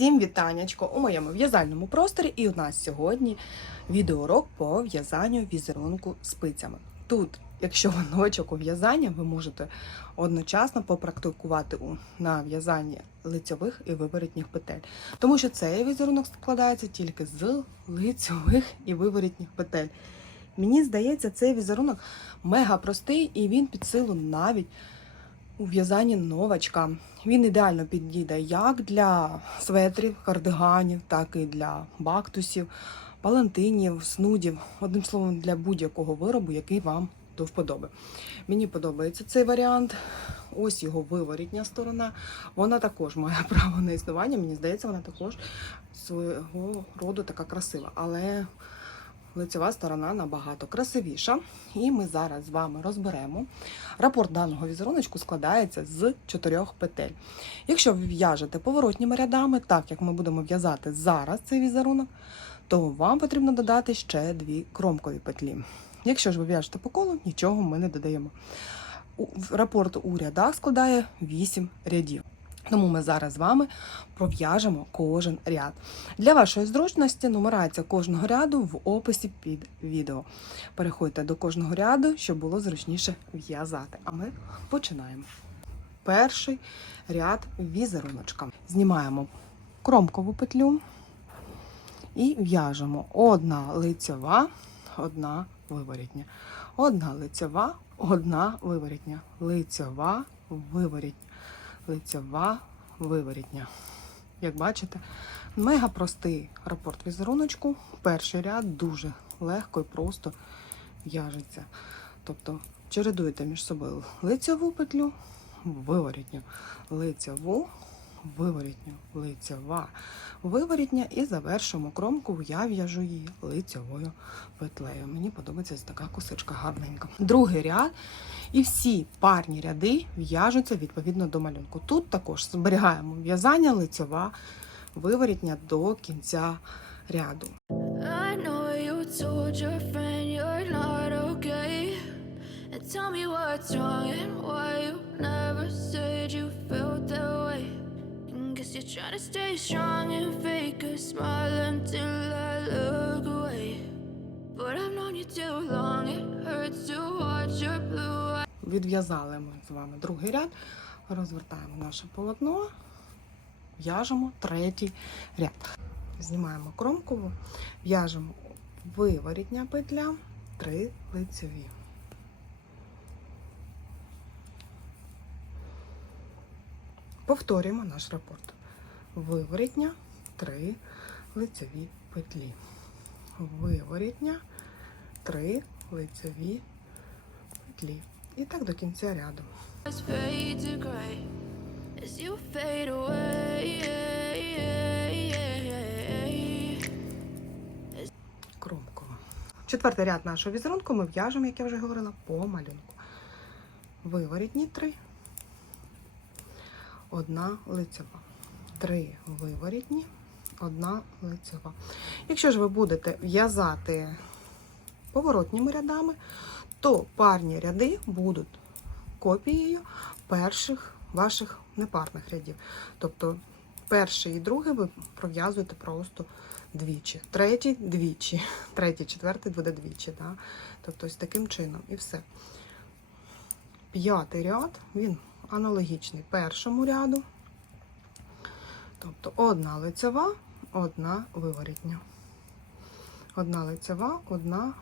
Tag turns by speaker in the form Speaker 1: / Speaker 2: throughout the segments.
Speaker 1: Всім вітаннячко у моєму в'язальному просторі. І у нас сьогодні відеоурок по в'язанню візерунку спицями. Тут, якщо ви новачок у в'язання, ви можете одночасно попрактикувати на в'язанні лицьових і виворітніх петель. Тому що цей візерунок складається тільки з лицьових і виворітніх петель. Мені здається, цей візерунок мега простий і він під силу навіть у в'язанні новачка. Він ідеально підійде як для светрів, кардиганів, так і для бактусів, палантинів, снудів. Одним словом, для будь-якого виробу, який вам до вподоби. Мені подобається цей варіант. Ось його виворітня сторона. Вона також має право на існування. Мені здається, вона також свого роду така красива. Але лицева сторона набагато красивіша. І ми зараз з вами розберемо. Рапорт даного візеруночку складається з чотирьох петель. Якщо ви в'яжете поворотніми рядами, так як ми будемо в'язати зараз цей візерунок, то вам потрібно додати ще дві кромкові петлі. Якщо ж ви в'яжете по колу, нічого ми не додаємо. Рапорт у рядах складає 8 рядів. Тому ми зараз з вами пров'яжемо кожен ряд. Для вашої зручності нумерація кожного ряду в описі під відео. Переходьте до кожного ряду, щоб було зручніше в'язати. А ми починаємо. Перший ряд візеруночка. Знімаємо кромкову петлю і в'яжемо одна лицьова, одна виворітня. Одна лицьова, одна виворітня. Лицьова, виворітня. Лицьова, виворітня. Як бачите, мега простий рапорт візеруночку. Перший ряд дуже легко і просто в'яжеться. Тобто чередуєте між собою лицьову петлю, виворітню, лицьову, виворітню, лицьова, виворітня і завершимо кромку. Я в'яжу її лицьовою петлею. Мені подобається така косичка гарненька. Другий ряд. І всі парні ряди в'яжуться відповідно до малюнку. Тут також зберігаємо в'язання лицьова, виворітня до кінця ряду.
Speaker 2: Tell me what's wrong and why you never said you felt that way. Guess you're trying to stay strong and fake a smile until I look away. But I've known you too long, it hurts to watch your blue eyes.
Speaker 1: Відв'язали ми з вами другий ряд, розвертаємо наше полотно, в'яжемо третій ряд. Знімаємо кромкову, в'яжемо виворітня петля, три лицеві. Повторюємо наш рапорт. Виворітня, три лицеві петлі. Виворітня, три лицеві петлі. І так до кінця ряду. Кромкова. Четвертий ряд нашого візерунку ми в'яжемо, як я вже говорила, по малюнку. Виворітні три, одна лицева. Три виворітні, одна лицева. Якщо ж ви будете в'язати поворотніми рядами, то парні ряди будуть копією перших ваших непарних рядів. Тобто перший і другий ви пров'язуєте просто двічі, третій двічі, третій, четвертий буде двічі. Да? Тобто ось таким чином і все. П'ятий ряд, він аналогічний першому ряду. Тобто одна лицева, одна виворітня. Одна лицева, одна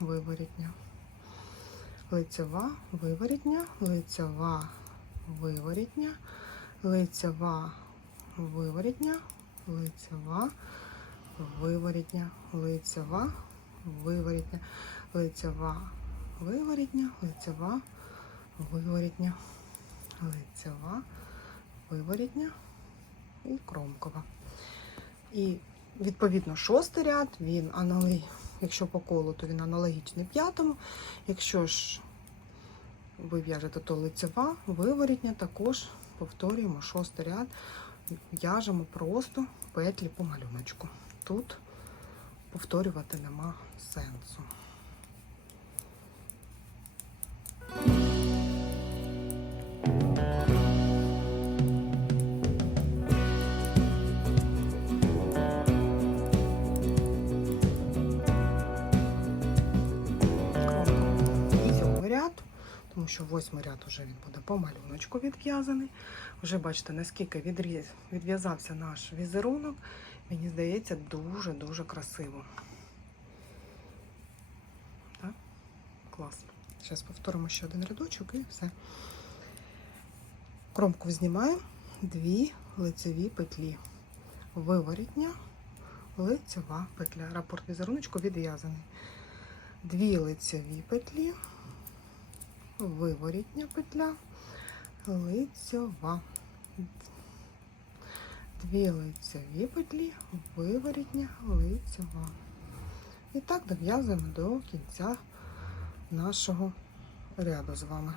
Speaker 1: виворітня. Лицева, виворітня, лицева, виворітня, лицева, виворітня, лицева, виворітня, лицева, виворітня, лицева, виворітня, лицева, виворітня, лицева, виворітня і кромкова. І відповідно шостий ряд, він аналогічний, якщо по колу, то він аналогічний п'ятому. Якщо ж ви в'яжете то лицева, виворітня, також повторюємо шостий ряд, в'яжемо просто петлі по малюночку. Тут повторювати нема сенсу. Що восьмий ряд уже він буде по малюночку відв'язаний. Вже бачите, наскільки відв'язався наш візерунок. Мені здається, дуже-дуже красиво. Так? Клас. Зараз повторимо ще один рядочок і все. Кромку знімаю, дві лицеві петлі. Виворітня, лицева петля. Рапорт візеруночку відв'язаний. Дві лицеві петлі, виворітня петля, лицьова. Дві лицеві петлі, виворітня, лицева. І так дов'язуємо до кінця нашого ряду з вами.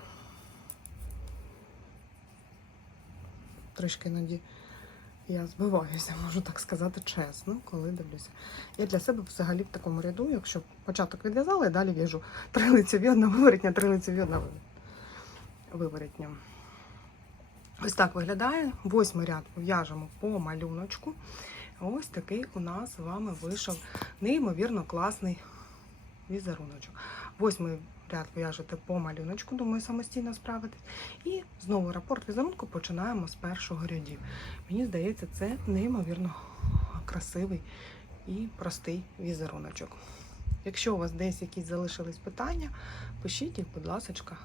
Speaker 1: Трішки іноді я збиваюся, можу так сказати чесно, коли дивлюся. Я для себе взагалі в такому ряду, якщо початок відв'язала, я далі в'яжу три лицеві, одна виворітня, три лицеві, одна виворітня. Ось так виглядає. Восьмий ряд в'яжемо по малюночку. Ось такий у нас з вами вийшов неймовірно класний візеруночок. Восьмий ряд в'яжете по малюночку, думаю, самостійно справитесь. І знову рапорт візерунку починаємо з першого рядів. Мені здається, це неймовірно красивий і простий візеруночок. Якщо у вас десь якісь залишились питання, пишіть їх, будь ласка.